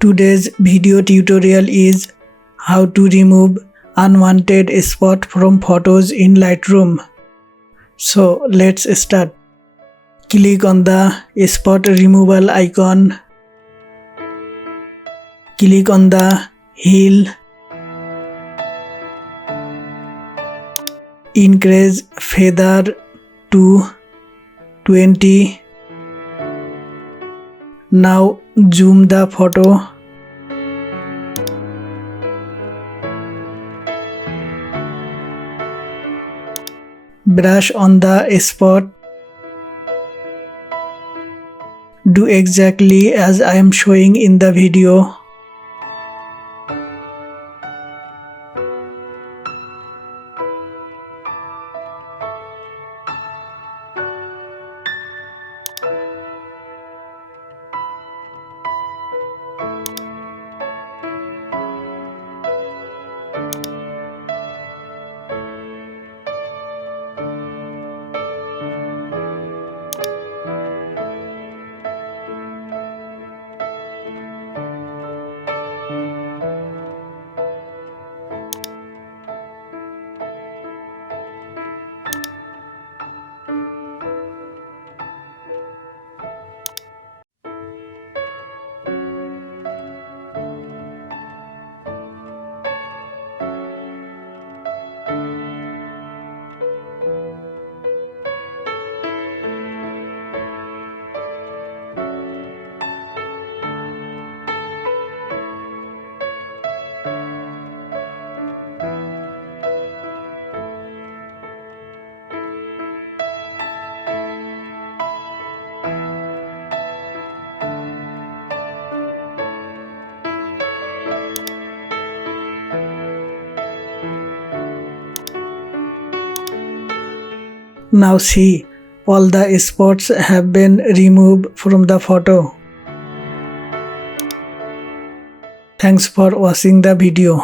Today's video tutorial is how to remove unwanted spot from photos in Lightroom. So let's start. Click on the spot removal icon. Click on the wheel. Increase feather to 20. Now zoom the photo. Brush on the spot. Do exactly as I am showing in the video. Now see, all the spots have been removed from the photo. Thanks for watching the video.